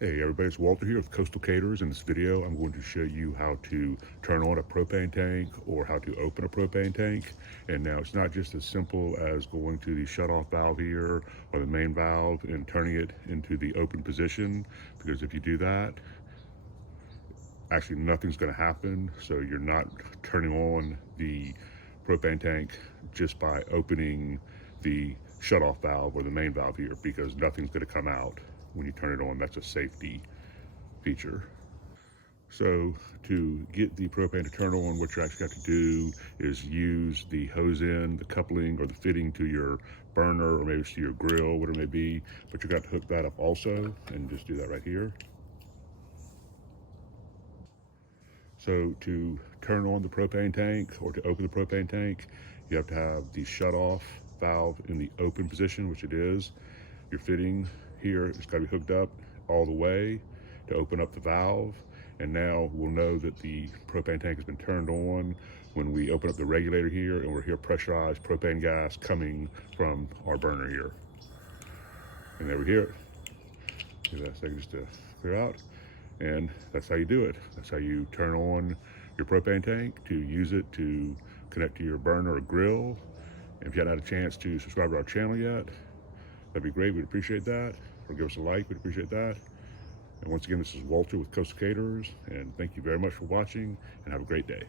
Hey everybody, it's Walter here with Coastal Caterers. In this video, I'm going to show you how to turn on a propane tank or how to open a propane tank. And now it's not just as simple as going to the shutoff valve here or the main valve and turning it into the open position, because if you do that, actually nothing's going to happen. So you're not turning on the propane tank just by opening the shutoff valve or the main valve here, because nothing's going to come out when you turn it on. That's a safety feature. So to get the propane to turn on, what you actually got to do is use the hose end, the coupling, or the fitting to your burner, or maybe it's to your grill, whatever it may be. But you got to hook that up also, and just do that right here. So to turn on the propane tank or to open the propane tank, you have to have the shutoff valve in the open position, which it is. Your fitting here, it's got to be hooked up all the way to open up the valve. And now we'll know that the propane tank has been turned on when we open up the regulator here and we'll hear pressurized propane gas coming from our burner here. And there we hear it. Give that a second just to clear out. And that's how you do it. That's how you turn on your propane tank to use it to connect to your burner or grill. And if you haven't had a chance to subscribe to our channel yet, that'd be great. We'd appreciate that. Or give us a like. We'd appreciate that. And once again, this is Walter with Coastal Caterers, and thank you very much for watching, and have a great day.